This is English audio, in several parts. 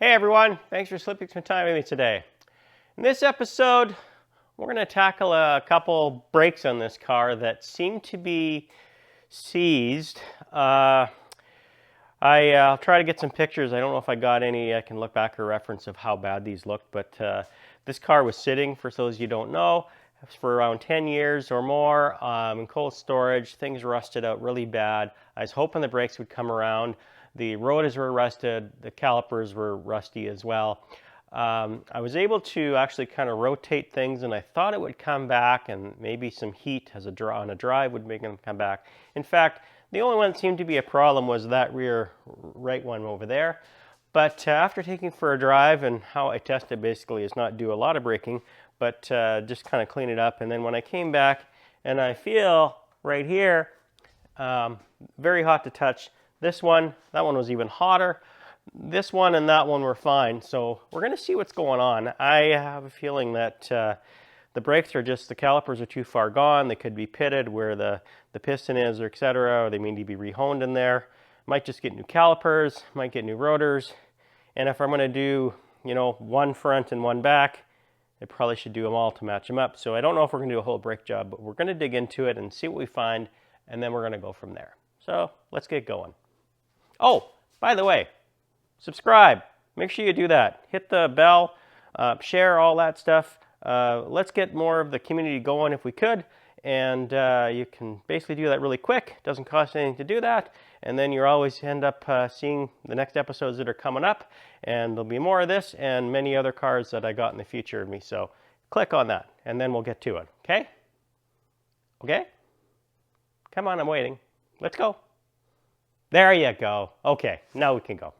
Hey everyone, thanks for slipping some time with me today. In this episode, we're going to tackle a couple brakes on this car that seem to be seized. I'll try to get some pictures. I don't know if I got any. I can look back or reference of how bad these looked, but this car was sitting, for those of you who don't know, for around 10 years or more in cold storage. Things rusted out really bad. I was hoping the brakes would come around. The rotors were rusted, the calipers were rusty as well. I was able to actually kind of rotate things, and I thought it would come back, and maybe some heat on a drive would make them come back. In fact, the only one that seemed to be a problem was that rear right one over there. But after taking for a drive, and how I tested basically is not do a lot of braking, but just kind of clean it up. And then when I came back, and I feel right here, very hot to touch. This one, that one was even hotter. This one and that one were fine. So we're going to see what's going on. I have a feeling that the brakes are just, the calipers are too far gone. They could be pitted where the piston is, or etc. Or they need to be rehoned in there. Might just get new calipers, might get new rotors. And if I'm going to do, one front and one back, I probably should do them all to match them up. So I don't know if we're going to do a whole brake job, but we're going to dig into it and see what we find, and then we're going to go from there. So let's get going. Oh, by the way, subscribe. Make sure you do that. Hit the bell, share all that stuff. Let's get more of the community going if we could. And you can basically do that really quick. It doesn't cost anything to do that. And then you always end up seeing the next episodes that are coming up. And there'll be more of this and many other cars that I got in the future of me. So click on that, and then we'll get to it. Okay? Okay? Come on, I'm waiting. Let's go. There you go. Okay, now we can go.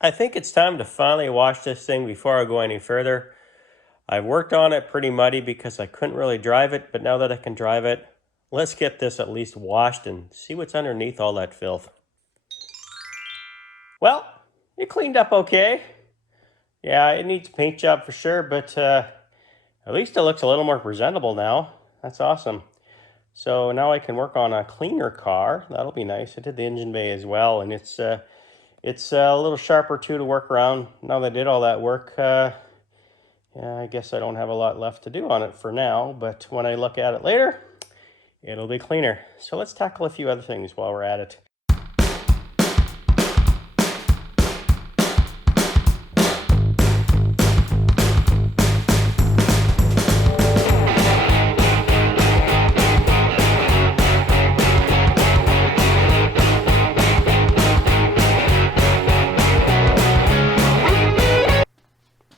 I think it's time to finally wash this thing before I go any further. I've worked on it pretty muddy because I couldn't really drive it, but now that I can drive it, let's get this at least washed and see what's underneath all that filth. Well, it cleaned up okay. Yeah, it needs a paint job for sure, but at least it looks a little more presentable now. That's awesome. So now I can work on a cleaner car. That'll be nice. I did the engine bay as well, and it's a little sharper too to work around. Now that I did all that work, yeah, I guess I don't have a lot left to do on it for now, but when I look at it later, it'll be cleaner. So let's tackle a few other things while we're at it.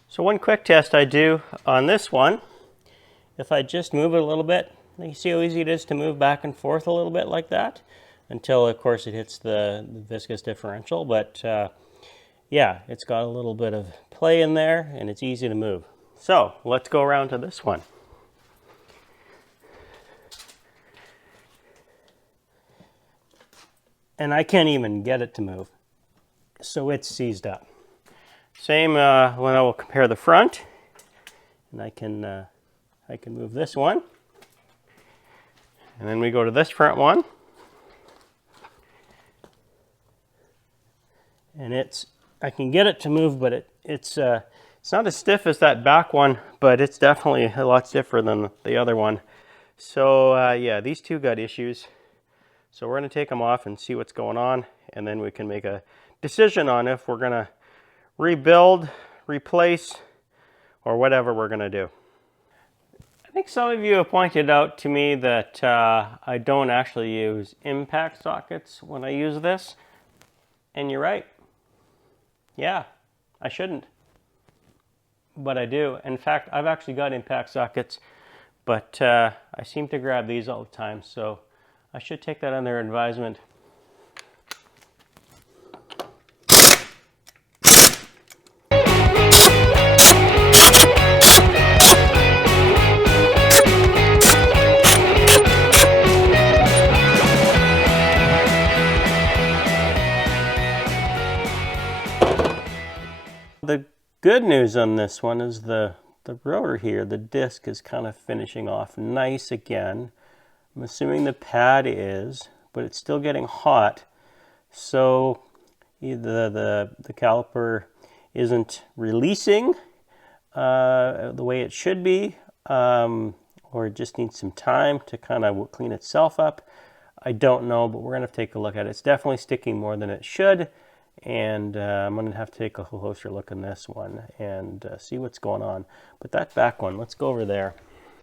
So one quick test I do on this one, if I just move it a little bit, you see how easy it is to move back and forth a little bit like that, until of course it hits the viscous differential, but yeah, it's got a little bit of play in there and it's easy to move. So let's go around to this one. And I can't even get it to move, so it's seized up. Same when I will compare the front, and I can move this one, and then we go to this front one, and I can get it to move, but it's not as stiff as that back one, but it's definitely a lot stiffer than the other one. So yeah, these two got issues. So we're going to take them off and see what's going on, and then we can make a decision on if we're going to rebuild, replace, or whatever we're going to do. I think some of you have pointed out to me that I don't actually use impact sockets when I use this, and you're right. Yeah, I shouldn't, but I do. In fact, I've actually got impact sockets, but I seem to grab these all the time, so I should take that under advisement. The good news on this one is the rotor here, the disc is kind of finishing off nice again. I'm assuming the pad is, but it's still getting hot. So either the caliper isn't releasing the way it should be, or it just needs some time to kind of clean itself up. I don't know, but we're going to take a look at it. It's definitely sticking more than it should, and I'm going to have to take a closer look in this one and see what's going on. But that back one, let's go over there.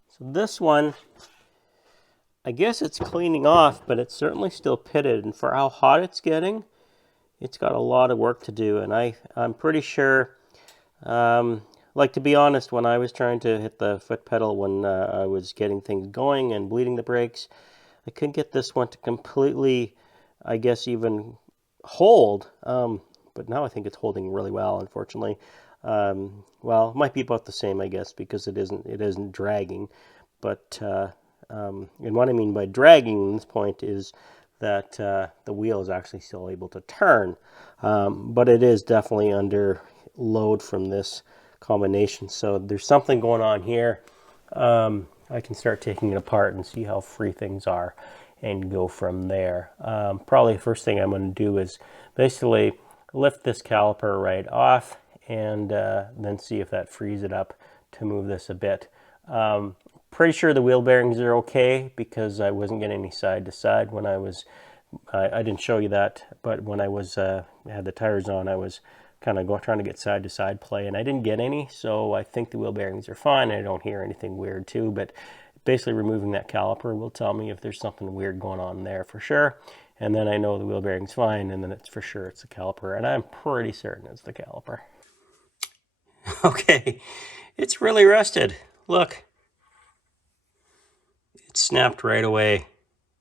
So this one, I guess it's cleaning off, but it's certainly still pitted, and for how hot it's getting, it's got a lot of work to do. And I'm pretty sure, like, to be honest, when I was trying to hit the foot pedal when I was getting things going and bleeding the brakes, I couldn't get this one to completely, I guess, even hold. But now I think it's holding really well, unfortunately. Well, it might be about the same, I guess, because it isn't dragging. But and what I mean by dragging at this point is that the wheel is actually still able to turn. But it is definitely under load from this combination. So there's something going on here. I can start taking it apart and see how free things are and go from there. Probably the first thing I'm going to do is basically lift this caliper right off and then see if that frees it up to move this a bit. Pretty sure the wheel bearings are okay because I wasn't getting any side to side when I didn't show you that, but when I had the tires on, I was kind of trying to get side to side play, and I didn't get any, so I think the wheel bearings are fine. I don't hear anything weird too, but basically removing that caliper will tell me if there's something weird going on there for sure, and then I know the wheel bearing's fine, and then it's for sure it's the caliper, and I'm pretty certain it's the caliper. Okay, it's really rusted. Look, it snapped right away,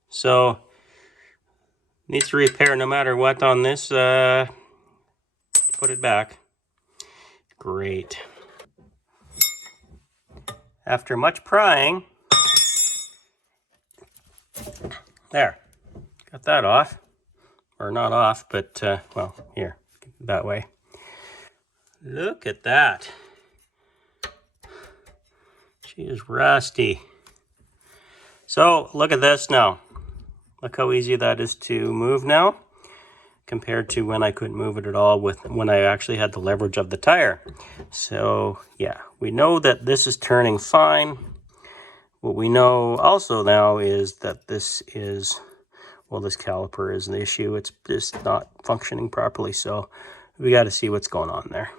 so needs to repair no matter what on this. Put it back. Great. After much prying, there, got that off, or not off, but well, here, that way. Look at that. She is rusty. So look at this now. Look how easy that is to move now, compared to when I couldn't move it at all when I actually had the leverage of the tire. So yeah, we know that this is turning fine. What we know also now is that this caliper is the issue. It's just not functioning properly, so we got to see what's going on there.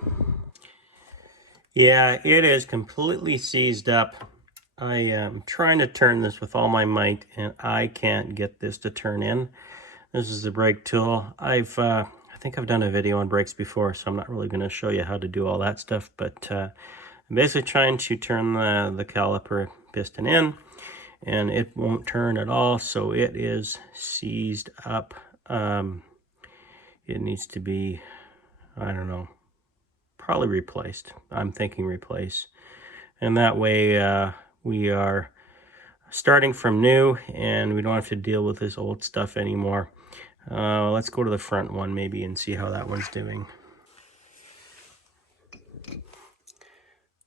Yeah, it is completely seized up. I am trying to turn this with all my might, and I can't get this to turn in. This is the brake tool. I think I've done a video on brakes before, so I'm not really going to show you how to do all that stuff, but I'm basically trying to turn the caliper piston in, and it won't turn at all, so it is seized up. It needs to be, I don't know, probably replaced. I'm thinking replace. And that way we are starting from new, and we don't have to deal with this old stuff anymore. Let's go to the front one maybe and see how that one's doing.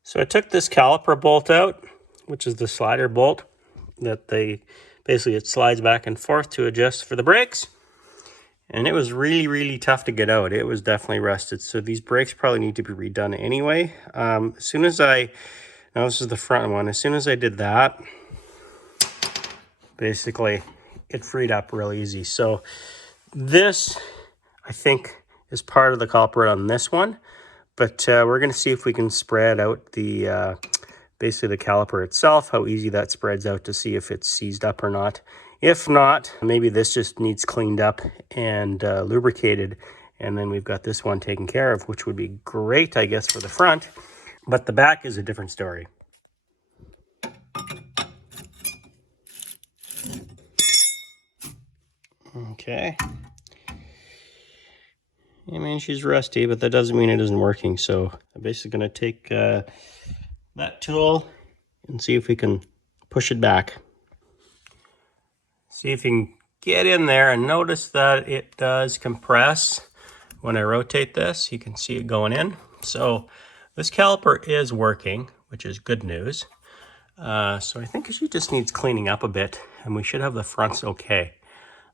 So I took this caliper bolt out, which is the slider bolt that basically it slides back and forth to adjust for the brakes. And it was really, really tough to get out. It was definitely rusted. So these brakes probably need to be redone anyway. Now this is the front one. As soon as I did that, basically it freed up real easy. So this, I think, is part of the culprit on this one, but we're going to see if we can spread out the basically the caliper itself, how easy that spreads out, to see if it's seized up or not. If not, maybe this just needs cleaned up and lubricated, and then we've got this one taken care of, which would be great, I guess, for the front. But the back is a different story. Okay. I mean, she's rusty, but that doesn't mean it isn't working. So I'm basically going to take that tool and see if we can push it back. See if you can get in there, and notice that it does compress. When I rotate this, you can see it going in. So this caliper is working, which is good news. So I think she just needs cleaning up a bit, and we should have the fronts okay.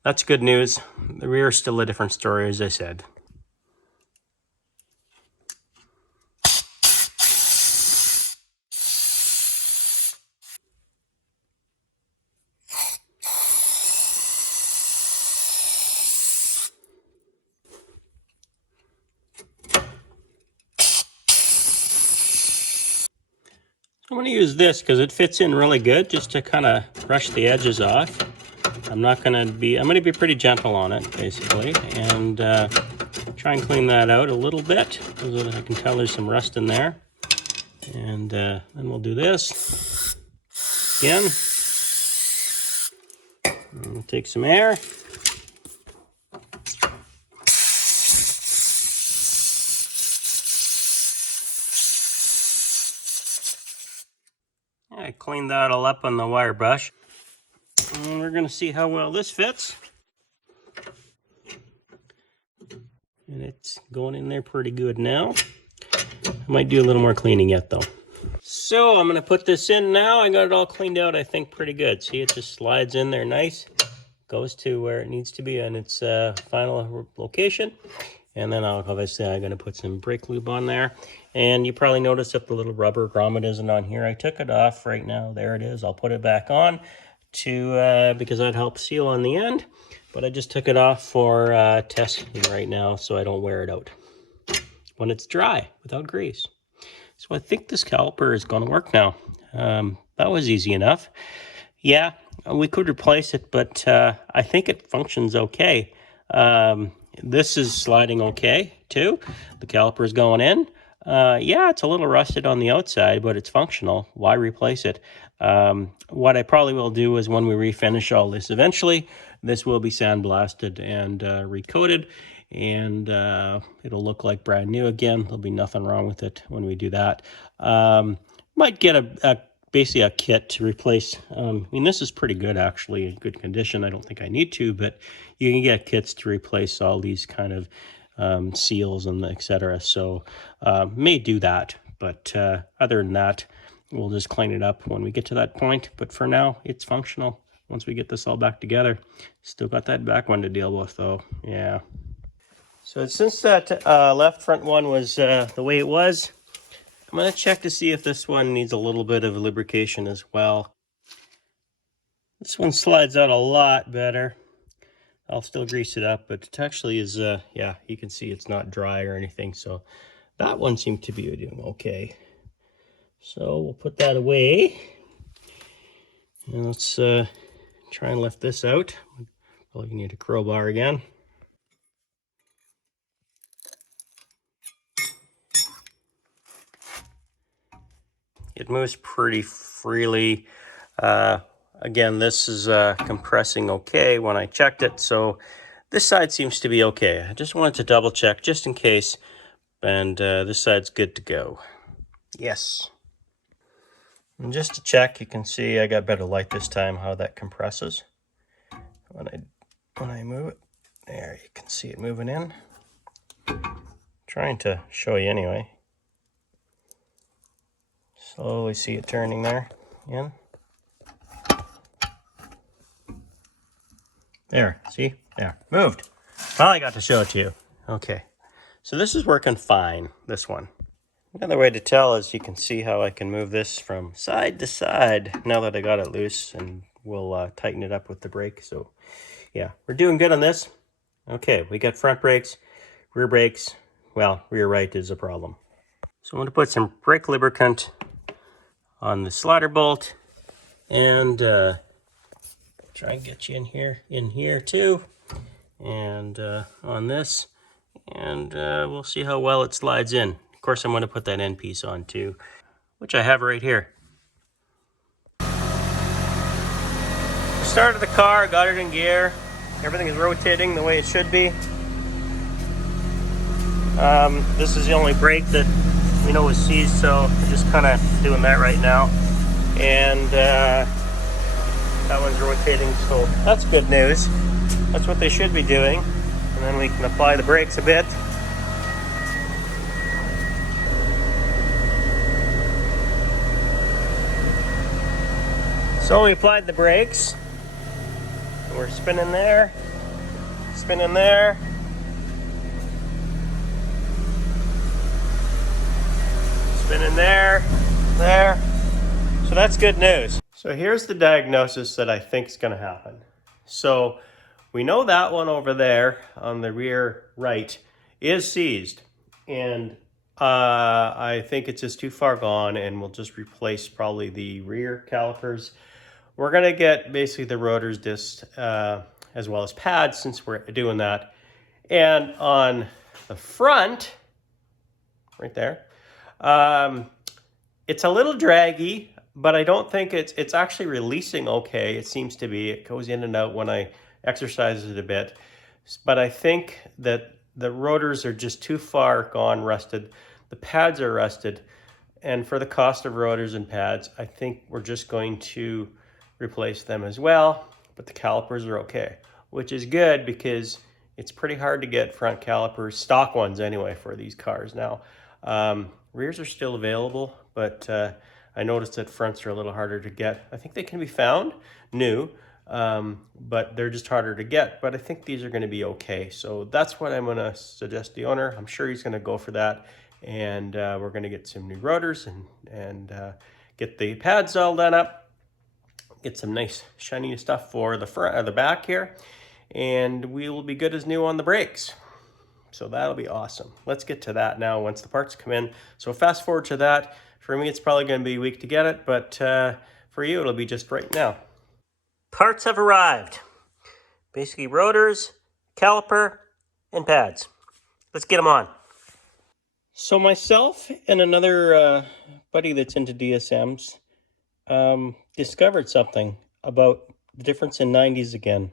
That's good news. The rear is still a different story, as I said. I'm going to use this because it fits in really good, just to kind of brush the edges off. I'm going to be pretty gentle on it, basically, and try and clean that out a little bit, because I can tell there's some rust in there. And then we'll do this again. And we'll take some air. I cleaned that all up on the wire brush. And we're going to see how well this fits. And it's going in there pretty good now. I might do a little more cleaning yet, though. So I'm going to put this in now. I got it all cleaned out, I think, pretty good. See, it just slides in there nice. Goes to where it needs to be in its final location. And then obviously I'm going to put some brake lube on there. And you probably noticed that the little rubber grommet isn't on here. I took it off right now. There it is. I'll put it back on because that helps seal on the end. But I just took it off for testing right now so I don't wear it out when it's dry without grease. So I think this caliper is going to work now. That was easy enough. Yeah, we could replace it, but I think it functions okay. This is sliding okay, too. The caliper is going in. Yeah, it's a little rusted on the outside, but it's functional. Why replace it? What I probably will do is when we refinish all this eventually, this will be sandblasted and recoated, and it'll look like brand new again. There'll be nothing wrong with it when we do that. Might get basically a kit to replace. I mean, this is pretty good, actually, in good condition. I don't think I need to, but you can get kits to replace all these kind of seals and etc. So may do that, but other than that, we'll just clean it up when we get to that point. But for now, it's functional. Once we get this all back together, still got that back one to deal with, though. Yeah. So since that left front one was the way it was, I'm going to check to see if this one needs a little bit of lubrication as well. This one slides out a lot better. I'll still grease it up, but it actually is, yeah, you can see it's not dry or anything. So that one seemed to be doing okay. So we'll put that away. And let's try and lift this out. Probably need a crowbar again. It moves pretty freely. Again, this is compressing okay when I checked it, so this side seems to be okay. I just wanted to double check just in case, and this side's good to go. Yes. And just to check, you can see I got better light this time, how that compresses. When I move it, there, you can see it moving in. Trying to show you anyway. Slowly see it turning there, in. There, see? There, moved. Finally got to show it to you. Okay, so this is working fine, this one. Another way to tell is you can see how I can move this from side to side now that I got it loose, and we'll tighten it up with the brake. So yeah, we're doing good on this. Okay, we got front brakes, rear brakes. Well, rear right is a problem. So I'm going to put some brake lubricant on the slider bolt, and try and get you in here too, and on this, and we'll see how well it slides in. Of course, I'm going to put that end piece on too, which I have right here. Started the car, got it in gear. Everything is rotating the way it should be. This is the only brake that we know is seized, so I'm just kind of doing that right now. And that one's rotating, so that's good news. That's what they should be doing. And then we can apply the brakes a bit. So we applied the brakes. We're spinning there, spinning there. Spinning there, there. So that's good news. So here's the diagnosis that I think is going to happen. So we know that one over there on the rear right is seized. And I think it's just too far gone, and we'll just replace probably the rear calipers. We're going to get basically the rotors disc as well as pads since we're doing that. And on the front, right there, it's a little draggy, but I don't think it's actually releasing okay. It seems to be. It goes in and out when I exercise it a bit. But I think that the rotors are just too far gone, rusted. The pads are rusted. And for the cost of rotors and pads, I think we're just going to replace them as well. But the calipers are okay, which is good because it's pretty hard to get front calipers, stock ones anyway, for these cars now. Rears are still available, but I noticed that fronts are a little harder to get. I think they can be found new, but they're just harder to get. But I think these are going to be okay. So that's what I'm going to suggest the owner. I'm sure he's going to go for that. And we're going to get some new rotors and get the pads all done up. Get some nice shiny stuff for the front or the back here. And we will be good as new on the brakes. So that'll be awesome. Let's get to that now once the parts come in. So fast forward to that. For me, it's probably going to be a week to get it, but for you, it'll be just right now. Parts have arrived. Basically rotors, caliper, and pads. Let's get them on. So myself and another buddy that's into DSMs discovered something about the difference in 90s again.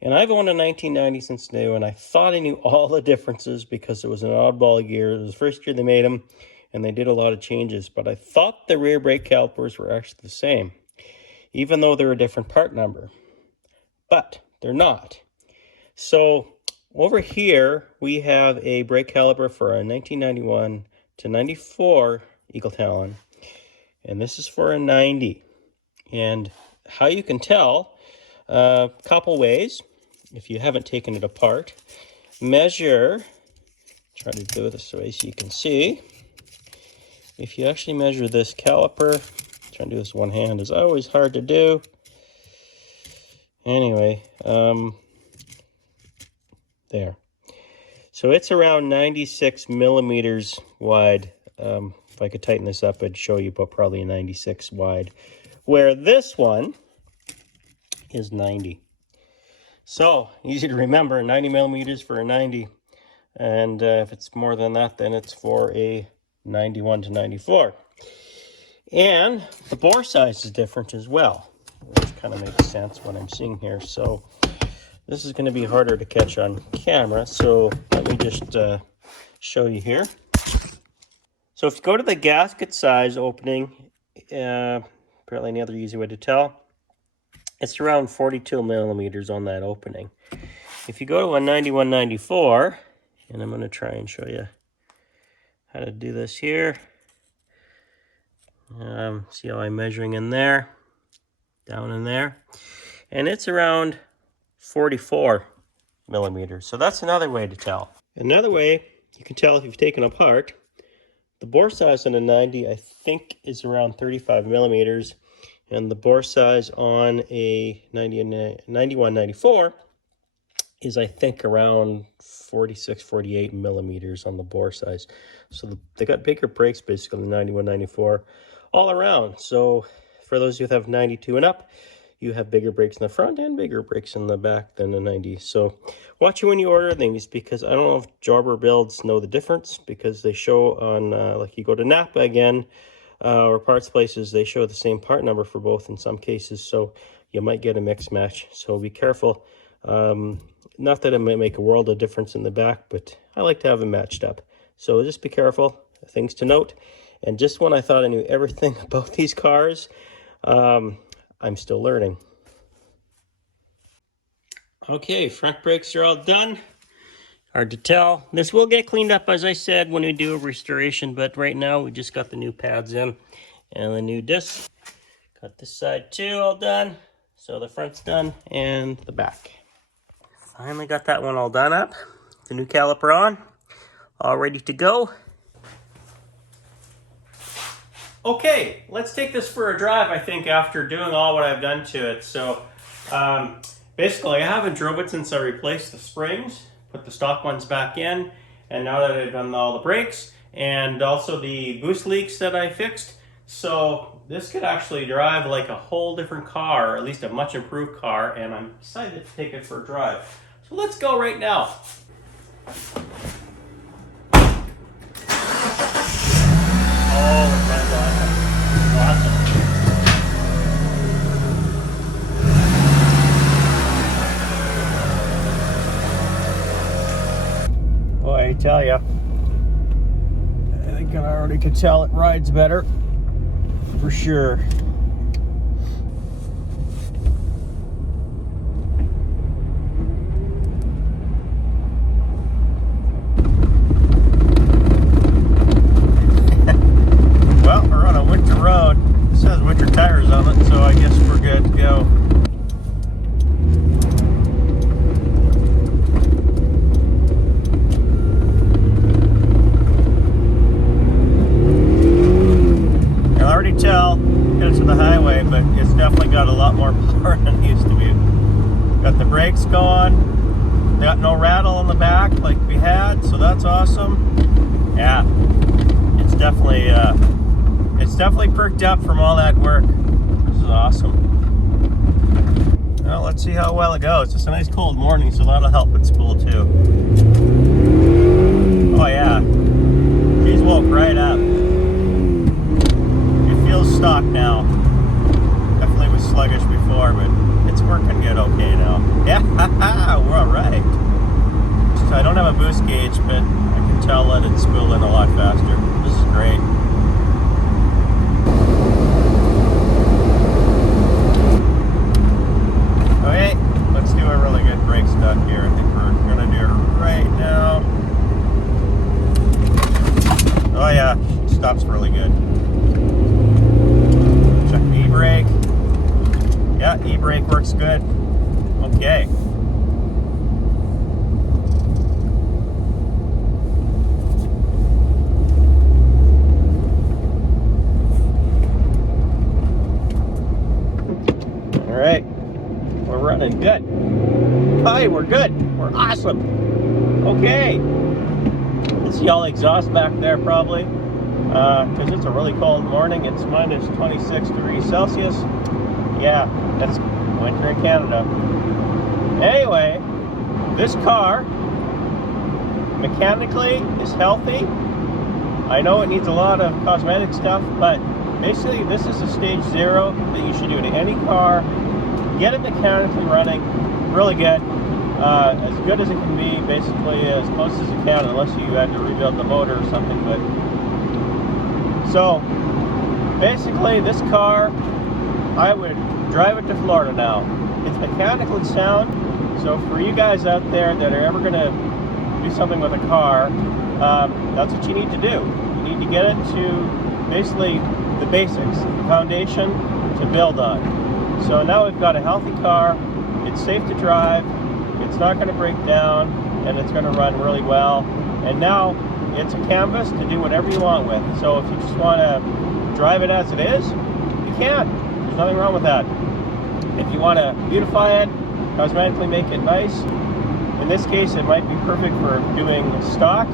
And I've owned a 1990 since new, and I thought I knew all the differences because it was an oddball year. It was the first year they made them, and they did a lot of changes. But I thought the rear brake calipers were actually the same, even though they're a different part number. But they're not. So over here, we have a brake caliper for a 1991 to 94 Eagle Talon, and this is for a 90. And how you can tell, a couple ways. If you haven't taken it apart, measure, try to do this way so you can see. If you actually measure this caliper, trying to do this one hand is always hard to do. Anyway, there. So it's around 96 millimeters wide. If I could tighten this up, I'd show you, but probably a 96 wide. Where this one is 90. So, easy to remember, 90 millimeters for a 90. And if it's more than that, then it's for a 91 to 94. And the bore size is different as well, which kind of makes sense what I'm seeing here. So, this is going to be harder to catch on camera. So, let me just show you here. So, if you go to the gasket size opening, apparently another easy way to tell, it's around 42 millimeters on that opening. If you go to a 91-94, and I'm going to try and show you how to do this here. See how I'm measuring in there, down in there. And it's around 44 millimeters. So that's another way to tell. Another way you can tell if you've taken apart, the bore size on a 90, I think, is around 35 millimeters. And the bore size on a 91-94 is, I think, around 46, 48 millimeters on the bore size. So they got bigger brakes, basically, the 91-94 all around. So for those who have 92 and up, you have bigger brakes in the front and bigger brakes in the back than the 90. So watch it when you order things, because I don't know if jobber builds know the difference, because they show on, like you go to Napa again, or parts places, they show the same part number for both in some cases, so you might get a mix match. So be careful. Not that it might make a world of difference in the back, but I like to have them matched up. So just be careful. Things to note. And just when I thought I knew everything about these cars, I'm still learning. Okay, front brakes are all done. Hard to tell. This will get cleaned up, as I said, when we do a restoration, but right now we just got the new pads in and the new disc. Got this side too all done. So the front's done and the back. Finally got that one all done up. The new caliper on, all ready to go. Okay, let's take this for a drive, I think, after doing all what I've done to it. So basically I haven't drove it since I replaced the springs, put the stock ones back in, and now that I've done all the brakes and also the boost leaks that I fixed, so this could actually drive like a whole different car, or at least a much improved car, and I'm excited to take it for a drive. So let's go right now. Oh, it runs awesome. Awesome. Boy, I tell you, I think I already could tell it rides better, for sure. Well, we're on a winter road. It says winter tires on it, so I guess we're good to go. I already tell, get it to the highway, but it's definitely got a lot more power than it used to be. Got the brakes going. Got no rattle in the back like we had, so that's awesome. Yeah, it's definitely perked up from all that work. This is awesome. Well, let's see how well it goes. It's a nice cold morning, so that'll help at school too. Oh yeah, she's woke right up. It feels stock now. Definitely was sluggish before, but it's working good okay now. Yeah, we're all right. So I don't have a boost gauge, but I can tell that it's spooling a lot faster. This is great. Okay, let's do a really good brake stuff here. I think we're gonna do it right now. Oh yeah, stops really good. Check the e-brake. Yeah, e-brake works good. Okay. All right. We're running good. Hi, we're good. We're awesome. Okay. You see all the exhaust back there probably, because it's a really cold morning. It's minus 26 degrees Celsius. Yeah, that's winter in Canada. Anyway, this car mechanically is healthy. I know it needs a lot of cosmetic stuff, but basically this is a stage 0 that you should do to any car. Get it mechanically running, really good, as good as it can be, basically as close as it can, unless you had to rebuild the motor or something. But so basically this car, I would drive it to Florida now. It's mechanically sound, so for you guys out there that are ever going to do something with a car, that's what you need to do. You need to get it to basically the basics, the foundation to build on. So now we've got a healthy car, it's safe to drive, it's not going to break down, and it's going to run really well. And now it's a canvas to do whatever you want with. So if you just want to drive it as it is, you can. There's nothing wrong with that. If you want to beautify it, cosmetically make it nice, in this case it might be perfect for doing stock,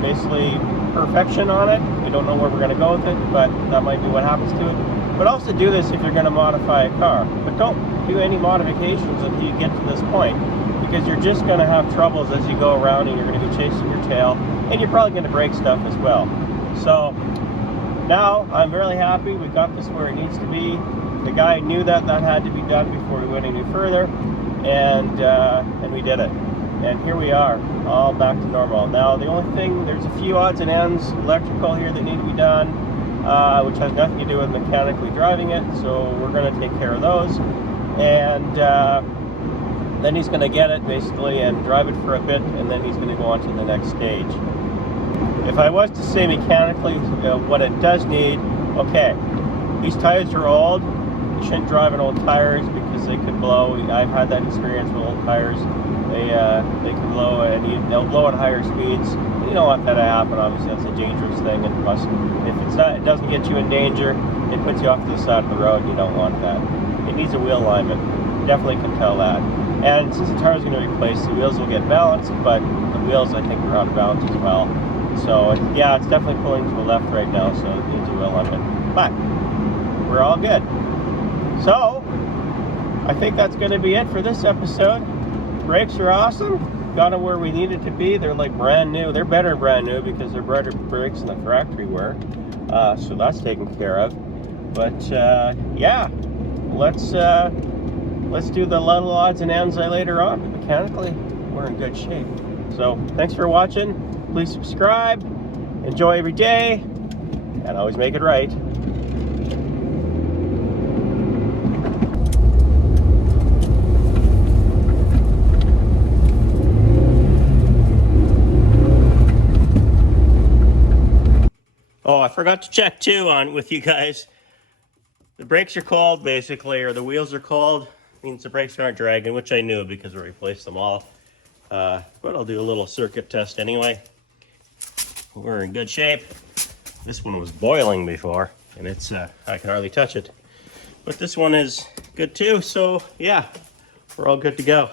basically perfection on it. We don't know where we're going to go with it, but that might be what happens to it. But also do this if you're going to modify a car. But don't do any modifications until you get to this point, because you're just going to have troubles as you go around, and you're going to be chasing your tail, and you're probably going to break stuff as well. So now I'm really happy we got this where it needs to be. The guy knew that that had to be done before we went any further, and we did it. And here we are, all back to normal. Now the only thing, there's a few odds and ends electrical here that need to be done, which has nothing to do with mechanically driving it, so we're going to take care of those. And then he's going to get it basically and drive it for a bit, and then he's going to go on to the next stage. If I was to say mechanically what it does need, okay, These tires are old. You shouldn't drive on old tires because they could blow. I've had that experience with old tires. They can blow, and they'll blow at higher speeds. You don't want that to happen. Obviously, that's a dangerous thing. And plus, if it doesn't get you in danger, it puts you off to the side of the road. You don't want that. It needs a wheel alignment. Definitely can tell that. And since the tire is going to be replaced, the wheels will get balanced, but the wheels, I think, are out of balance as well. So yeah, it's definitely pulling to the left right now, so it needs a wheel alignment. But we're all good. So I think that's going to be it for this episode. Brakes are awesome. Got them where we needed to be. They're like brand new. They're better than brand new because they're better brakes than the factory were. So that's taken care of. But yeah, let's do the little odds and ends later on. But mechanically, we're in good shape. So thanks for watching. Please subscribe. Enjoy every day, and always make it right. Oh, I forgot to check too with you guys. The brakes are cold, basically, or the wheels are cold. Means the brakes aren't dragging, which I knew because we replaced them all. But I'll do a little circuit test anyway. We're in good shape. This one was boiling before, and it's I can hardly touch it. But this one is good too, so yeah, we're all good to go.